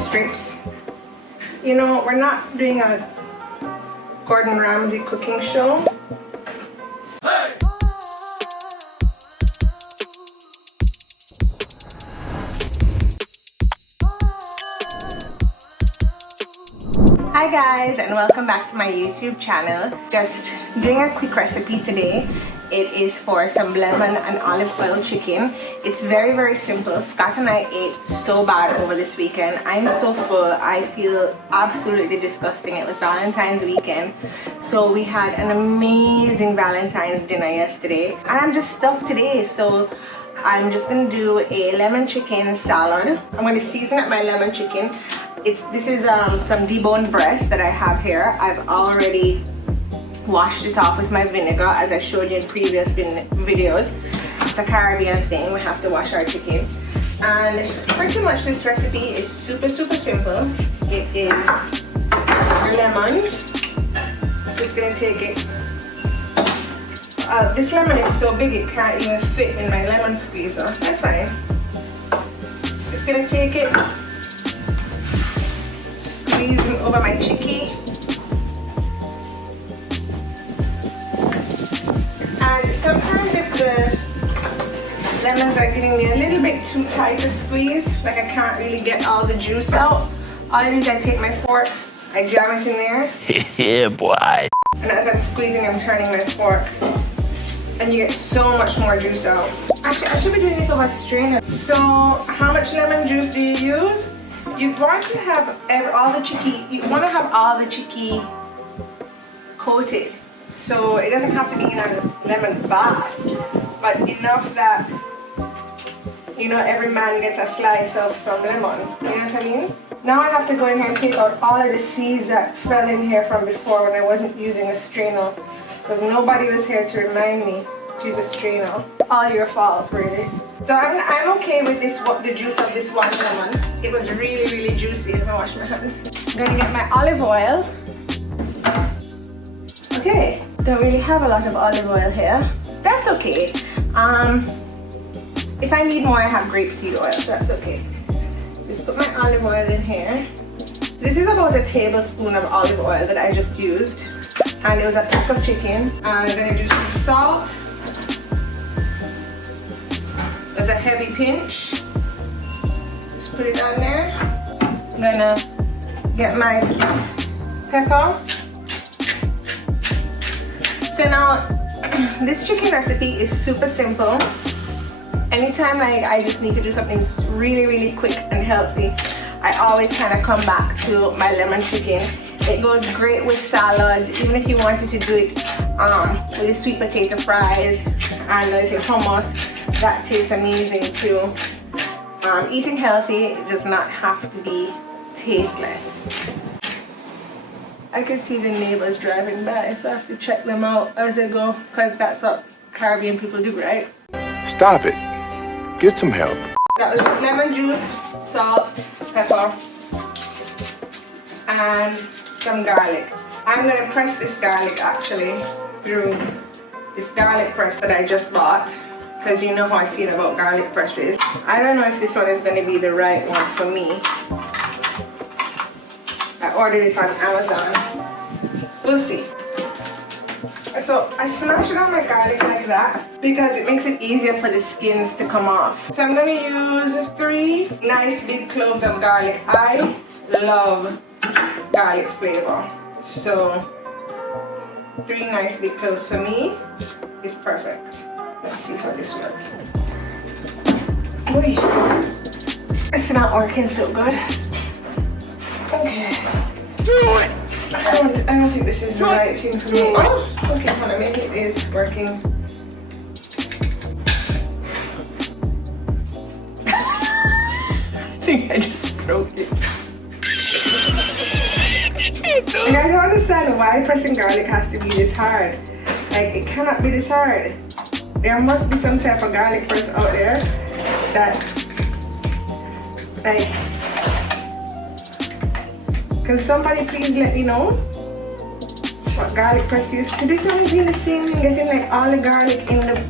strips. You know, we're not doing a Gordon Ramsay cooking show. Hi guys, and welcome back to my YouTube channel. Just doing a quick recipe today. It is for some lemon and olive oil chicken. It's very simple. Scott and I ate so bad over this weekend. I'm so full. I feel absolutely disgusting. It was Valentine's weekend, so we had an amazing Valentine's dinner yesterday, and I'm just stuffed today, so I'm just gonna do a lemon chicken salad. I'm gonna season up my lemon chicken. This is some deboned breast that I have here. I've already washed it off with my vinegar, as I showed you in previous videos. It's a Caribbean thing. We have to wash our chicken, and pretty much this recipe is super simple. It is lemons. Just gonna take it. This lemon is so big it can't even fit in my lemon squeezer. That's fine. Just gonna take it, squeeze it over my chicken. And sometimes if the lemons are getting me a little bit too tight to squeeze, like I can't really get all the juice out, all I do is I take my fork, I jam it in there. Yeah, boy. And as I'm squeezing, I'm turning my fork, and you get so much more juice out. Actually, I should be doing this over a strainer. So, how much lemon juice do you use? You want to have all the chicken. You want to have all the chicken coated. So it doesn't have to be in a lemon bath, but enough that, you know, every man gets a slice of some lemon. You know what I mean? Now I have to go in here and take out all of the seeds that fell in here from before when I wasn't using a strainer, because nobody was here to remind me to use a strainer. All your fault, really. So I'm okay with this, the juice of this one lemon. It was really juicy. Let me wash my hands. I'm gonna get my olive oil. Okay, don't really have a lot of olive oil here. That's okay. If I need more, I have grapeseed oil, so that's okay. Just put my olive oil in here. This is about a tablespoon of olive oil that I just used, and it was a pack of chicken. I'm gonna do some salt. There's a heavy pinch. Just put it on there. I'm gonna get my pepper. So now, this chicken recipe is super simple. Anytime I just need to do something really quick and healthy, I always kind of come back to my lemon chicken. It goes great with salads, even if you wanted to do it with the sweet potato fries and a little hummus. That tastes amazing too. Eating healthy does not have to be tasteless. I can see the neighbors driving by, so I have to check them out as I go, because that's what Caribbean people do, right? Stop it. Get some help. That was just lemon juice, salt, pepper, and some garlic. I'm going to press this garlic actually through this garlic press that I just bought, because you know how I feel about garlic presses. I don't know if this one is going to be the right one for me. I ordered it on Amazon. We'll see. So I smash it on my garlic like that because it makes it easier for the skins to come off. So I'm going to use 3 nice big cloves of garlic. I love garlic flavor. So 3 nice big cloves for me is perfect. Let's see how this works. Oy. It's not working so good. Okay. Do it! I don't think this is the right thing for me. Oh, okay, hold on, maybe it is working. I think I just broke it. And I don't understand why pressing garlic has to be this hard. Like, it cannot be this hard. There must be some type of garlic press out there that, like, can somebody please let me know what garlic press you use? So this one is doing the same thing, getting like all the garlic in the...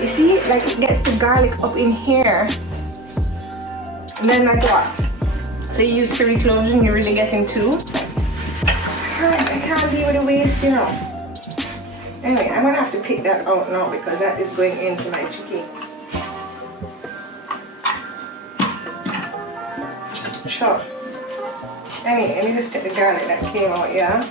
You see, like it gets the garlic up in here. And then like what? So you use 3 cloves and you're really getting 2? I can't deal with the waste, you know. Anyway, I'm gonna have to pick that out now because that is going into my chicken. Sure. Anyway, let me just take the garlic that came out, yeah?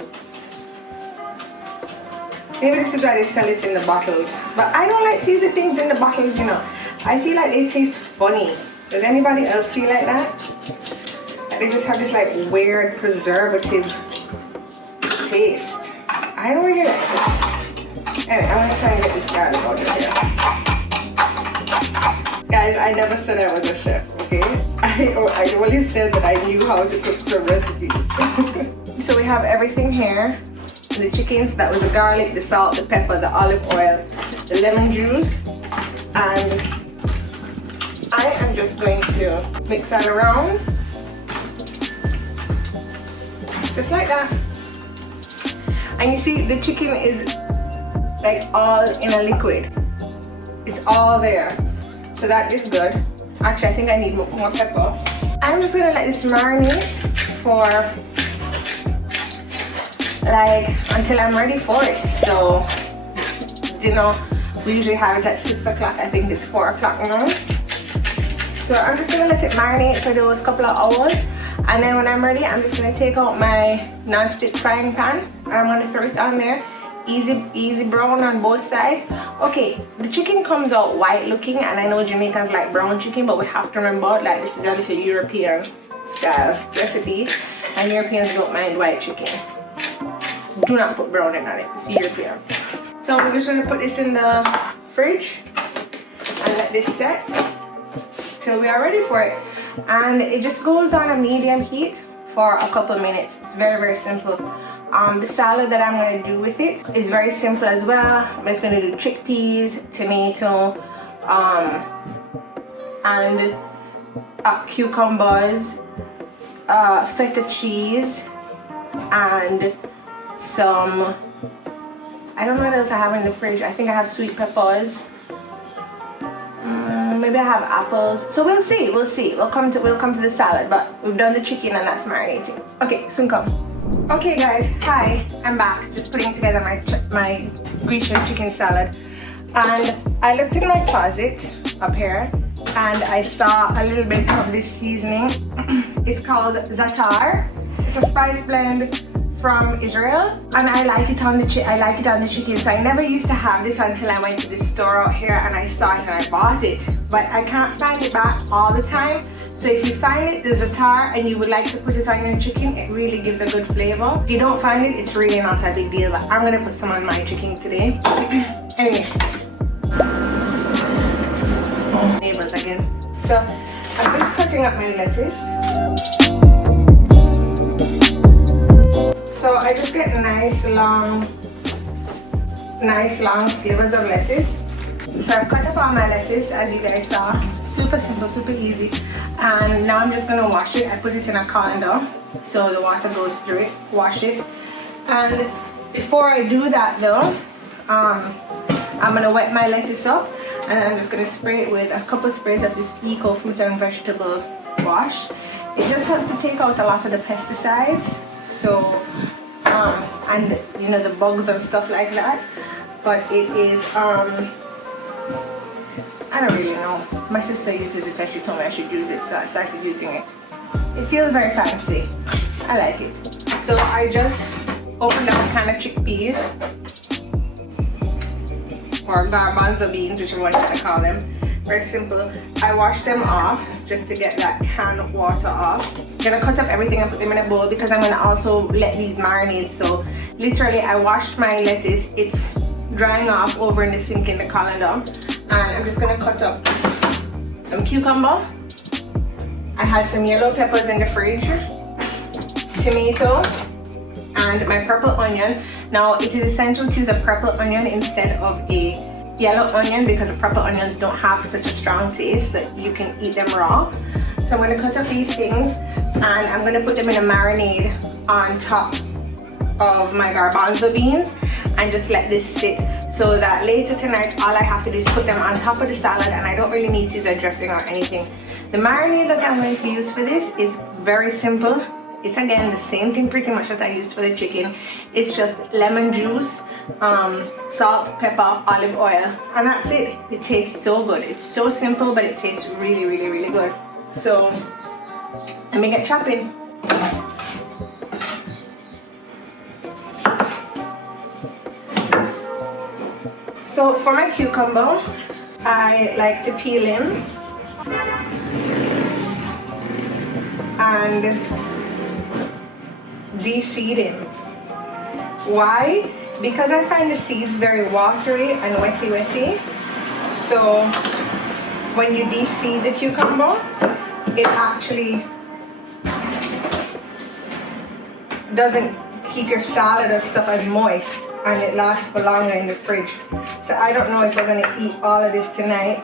Maybe this is why they sell it in the bottles. But I don't like to use the things in the bottles, you know. I feel like they taste funny. Does anybody else feel like that? Like they just have this like weird preservative taste. I don't really like it. Anyway, I'm gonna try and get this garlic out of here. Guys, I never said I was a chef, okay? I only said that I knew how to cook some recipes. So we have everything here. The chickens, that was the garlic, the salt, the pepper, the olive oil, the lemon juice. And I am just going to mix that around. Just like that. And you see the chicken is like all in a liquid. It's all there. So that is good. Actually, I think I need more pepper. I'm just gonna let this marinate for like until I'm ready for it. So dinner, we usually have it at 6 o'clock. I think it's 4 o'clock now. So I'm just gonna let it marinate for those couple of hours. And then when I'm ready, I'm just gonna take out my non-stick frying pan and I'm gonna throw it on there. Easy brown on both sides. Okay, the chicken comes out white looking, and I know Jamaicans like brown chicken, but we have to remember like this is a little European style recipe, and Europeans don't mind white chicken. Do not put brown in on it, it's European. So we're just gonna put this in the fridge and let this set till we are ready for it. And it just goes on a medium heat for a couple minutes. It's very simple. The salad that I'm going to do with it is very simple as well. I'm just going to do chickpeas, tomato, and cucumbers, feta cheese, and some, I don't know what else I have in the fridge. I think I have sweet peppers. Maybe I have apples. So we'll see. We'll come to the salad, but we've done the chicken and that's marinating. Okay, soon come. Okay guys, hi, I'm back. Just putting together my Grecian chicken salad. And I looked in my closet up here and I saw a little bit of this seasoning. It's called za'atar. It's a spice blend from Israel, and I like it on the chicken. So I never used to have this until I went to the store out here and I saw it and I bought it, but I can't find it back all the time. So if you find it, the za'atar, and you would like to put it on your chicken, it really gives a good flavor. If you don't find it, it's really not a big deal, but I'm gonna put some on my chicken today. Anyway, neighbors again. So I'm just cutting up my lettuce. So I just get nice long slivers of lettuce. So I've cut up all my lettuce, as you guys saw. Super simple, super easy. And now I'm just gonna wash it. I put it in a colander so the water goes through it. Wash it. And before I do that though, I'm gonna wet my lettuce up, and then I'm just gonna spray it with a couple sprays of this Eco Fruit and Vegetable Wash. It just helps to take out a lot of the pesticides. So, and you know, the bugs and stuff like that. But it is, I don't really know. My sister uses it and she told me I should use it, so I started using it. It feels very fancy. I like it. So I just opened up a can of chickpeas, or garbanzo beans, whichever one you want to call them. Very simple. I wash them off just to get that canned water off. I'm gonna cut up everything and put them in a bowl because I'm gonna also let these marinate. So literally I washed my lettuce. It's drying off over in the sink in the colander. And I'm just gonna cut up some cucumber. I had some yellow peppers in the fridge, tomato, and my purple onion. Now it is essential to use a purple onion instead of a yellow onion because the purple onions don't have such a strong taste, so you can eat them raw. So I'm going to cut up these things and I'm going to put them in a marinade on top of my garbanzo beans and just let this sit, so that later tonight all I have to do is put them on top of the salad, and I don't really need to use a dressing or anything. The marinade that I'm going to use for this is very simple. It's again the same thing pretty much that I used for the chicken. It's just lemon juice, salt, pepper, olive oil, and that's it. It tastes so good. It's so simple, but it tastes really, really, really good. So let me get chopping. So for my cucumber, I like to peel him and de-seed him. Why? Because I find the seeds very watery and wetty. So when you de-seed the cucumber, it actually doesn't keep your salad or stuff as moist, and it lasts for longer in the fridge. So I don't know if we're gonna eat all of this tonight,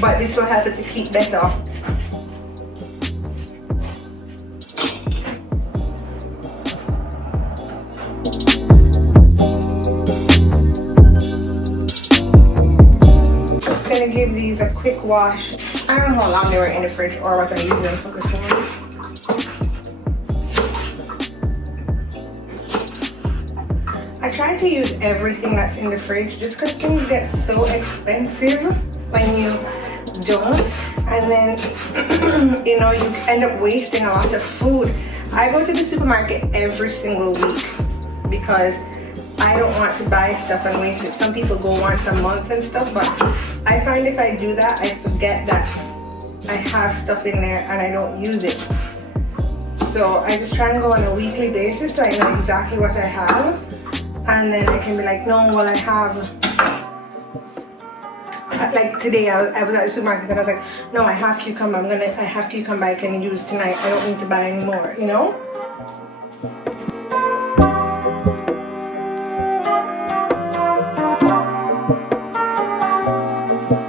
but this will help it to keep better. Just gonna give these a quick wash. I don't know how long they were in the fridge or what I use them for before. I try to use everything that's in the fridge just because things get so expensive when you don't, and then you know, you end up wasting a lot of food. I go to the supermarket every single week because I don't want to buy stuff and waste it. Some people go once a month and stuff, but I find if I do that, I forget that I have stuff in there and I don't use it. So I just try and go on a weekly basis so I know exactly what I have. And then I can be like, no, well, I have, like today I was at the supermarket and I was like, no, I have cucumber, I have cucumber I can use tonight. I don't need to buy any more, you know?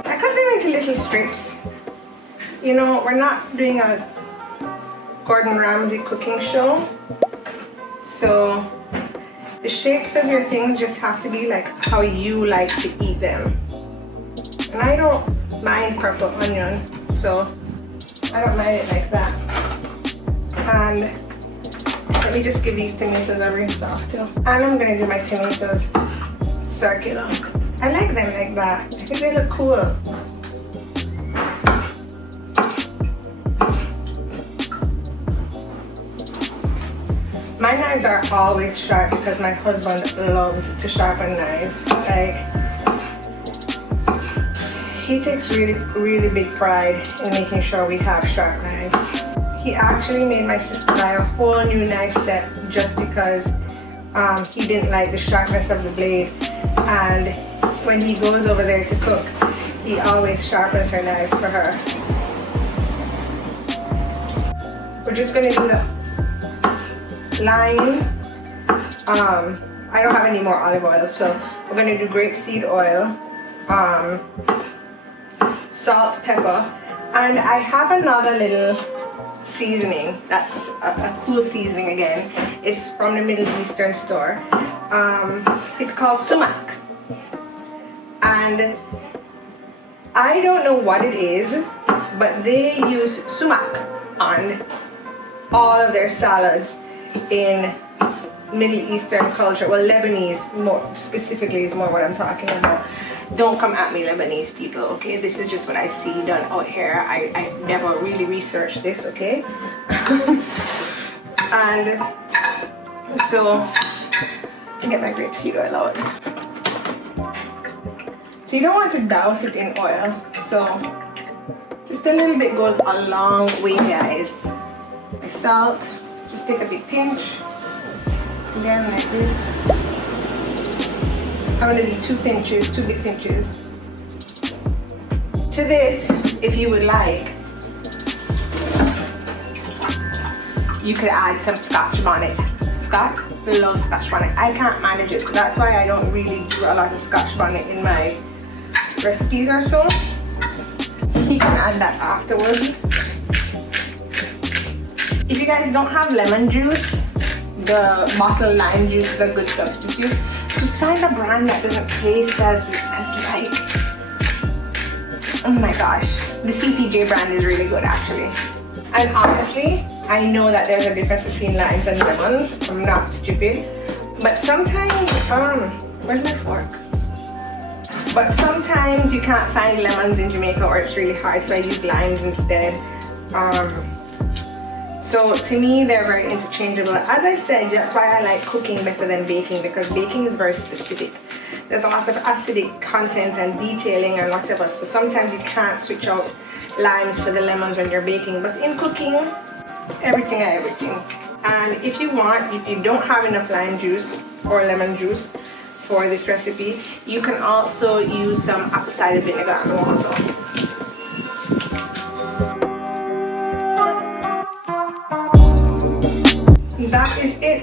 I cut them into little strips. You know, we're not doing a Gordon Ramsay cooking show, so the shapes of your things just have to be like how you like to eat them. And I don't mind purple onion, so I don't mind it like that. And let me just give these tomatoes a rinse off too. And I'm gonna do my tomatoes circular. I like them like that. I think they look cool. My knives are always sharp because my husband loves to sharpen knives. Like, he takes really big pride in making sure we have sharp knives. He actually made my sister buy a whole new knife set just because he didn't like the sharpness of the blade. And when he goes over there to cook, he always sharpens her knives for her. We're just gonna do the lime. I don't have any more olive oil, so we're going to do grapeseed oil, salt, pepper, and I have another little seasoning that's a cool seasoning again. It's from the Middle Eastern store. It's called sumac, and I don't know what it is, but they use sumac on all of their salads in Middle Eastern culture. Well, Lebanese more specifically is more what I'm talking about. Don't come at me, Lebanese people, okay? This is just what I see done out here. I never really researched this, okay? And so I get my grapeseed oil out. So you don't want to douse it in oil, so just a little bit goes a long way, guys. My salt, just take a big pinch, again like this. I'm gonna do two big pinches. To this, if you would like, you could add some Scotch bonnet. Scott loves Scotch bonnet. I can't manage it, so that's why I don't really do a lot of Scotch bonnet in my recipes or so. You can add that afterwards. If you guys don't have lemon juice, the bottled lime juice is a good substitute. Just find a brand that doesn't taste as like Oh my gosh, the CPJ brand is really good actually. And honestly, I know that there's a difference between limes and lemons. I'm not stupid. But sometimes, where's my fork? But sometimes you can't find lemons in Jamaica or it's really hard, so I use limes instead. So to me, they're very interchangeable. As I said, that's why I like cooking better than baking, because baking is very specific. There's a lot of acidic content and detailing and whatever, so sometimes you can't switch out limes for the lemons when you're baking. But in cooking, everything. And if you want, if you don't have enough lime juice or lemon juice for this recipe, you can also use some apple cider vinegar and water. That is it.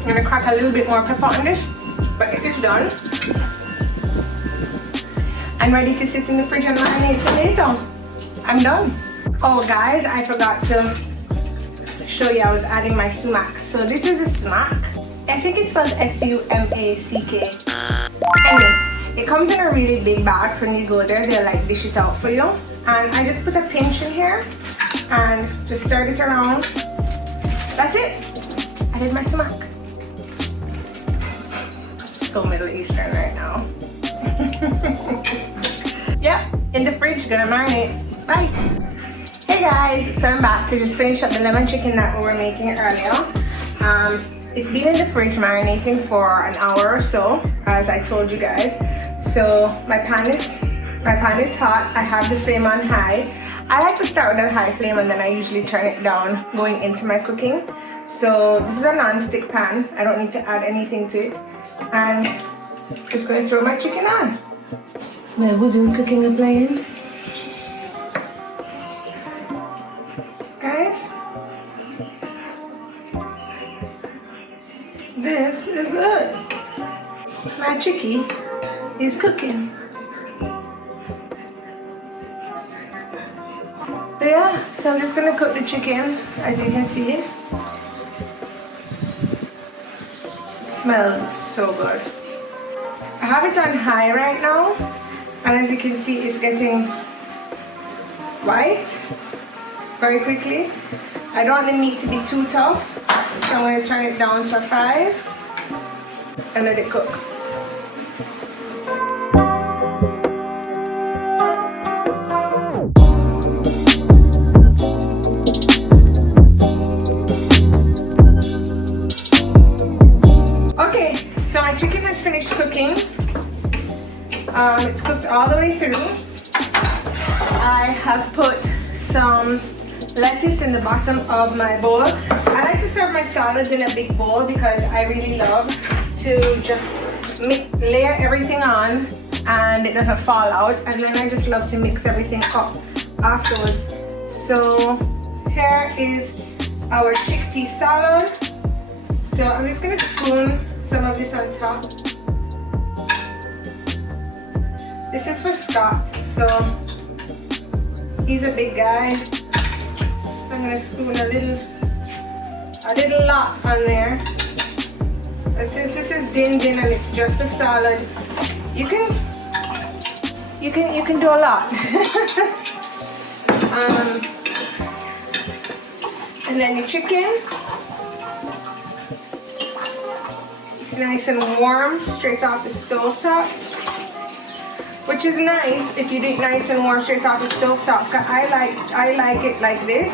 I'm gonna crack a little bit more pepper on this, but it is done. I'm ready to sit in the fridge and marinate till later. I'm done. Oh guys, I forgot to show you I was adding my sumac. So this is a sumac. I think it's spelled S-U-M-A-C-K. Anyway, it comes in a really big bag, so when you go there, they'll like dish it out for you. And I just put a pinch in here and just stir it around. That's it. I did my sumac. So Middle Eastern right now. Yeah, in the fridge, gonna marinate. Bye. Hey guys, so I'm back to just finish up the lemon chicken that we were making earlier. It's been in the fridge marinating for an hour or so, as I told you guys. So my pan is hot. I have the flame on high. I like to start with a high flame and then I usually turn it down going into my cooking. So this is a non-stick pan. I don't need to add anything to it. And I'm just going to throw my chicken on. My wooden cooking appliance. Guys, this is it. My chickie is cooking. So yeah, so I'm just gonna cook the chicken, as you can see. It smells so good. I have it on high right now, and as you can see, it's getting white very quickly. I don't want the meat to be too tough, so I'm gonna turn it down to 5 and let it cook. Chicken has finished cooking. It's cooked all the way through. I have put some lettuce in the bottom of my bowl. I like to serve my salads in a big bowl because I really love to just layer everything on and it doesn't fall out, and then I just love to mix everything up afterwards. So here is our chickpea salad. So I'm just gonna spoon some of this on top. This is for Scott, so he's a big guy. So I'm gonna spoon a little lot on there. And since this is din din and it's just a salad, you can do a lot. And then your chicken. It's nice and warm, straight off the stove top, which is nice if you do it nice and warm straight off the stove top. I like it like this.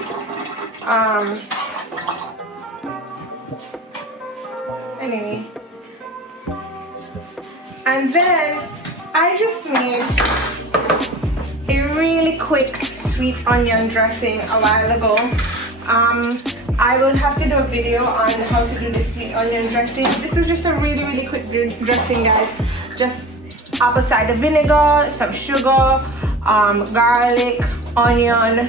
Anyway, and then I just made a really quick sweet onion dressing a while ago. I will have to do a video on how to do the sweet onion dressing. This was just a really quick dressing, guys. Just apple cider vinegar, some sugar, garlic, onion,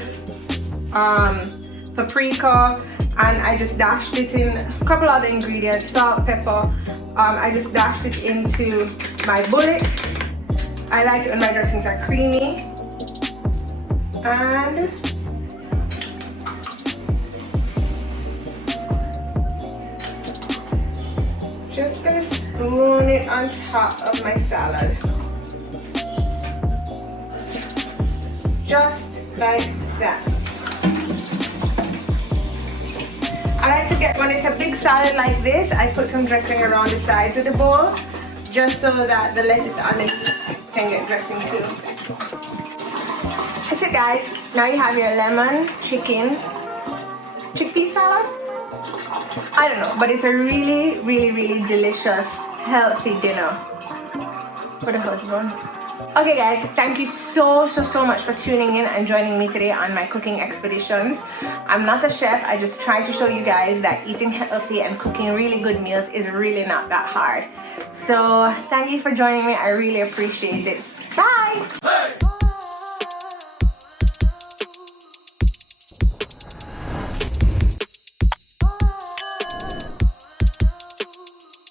paprika, and I just dashed it in a couple other ingredients, salt, pepper. I just dashed it into my bullet. I like it when my dressings are creamy. And just gonna spoon it on top of my salad. just like that. I like to get, when it's a big salad like this, I put some dressing around the sides of the bowl just so that the lettuce underneath can get dressing too. That's it, guys. Now you have your lemon, chicken, chickpea salad? I don't know, but it's a really, really, really delicious, healthy dinner for the husband. Okay guys, thank you so much for tuning in and joining me today on my cooking expeditions. I'm not a chef, I just try to show you guys that eating healthy and cooking really good meals is really not that hard. So thank you for joining me, I really appreciate it. Bye!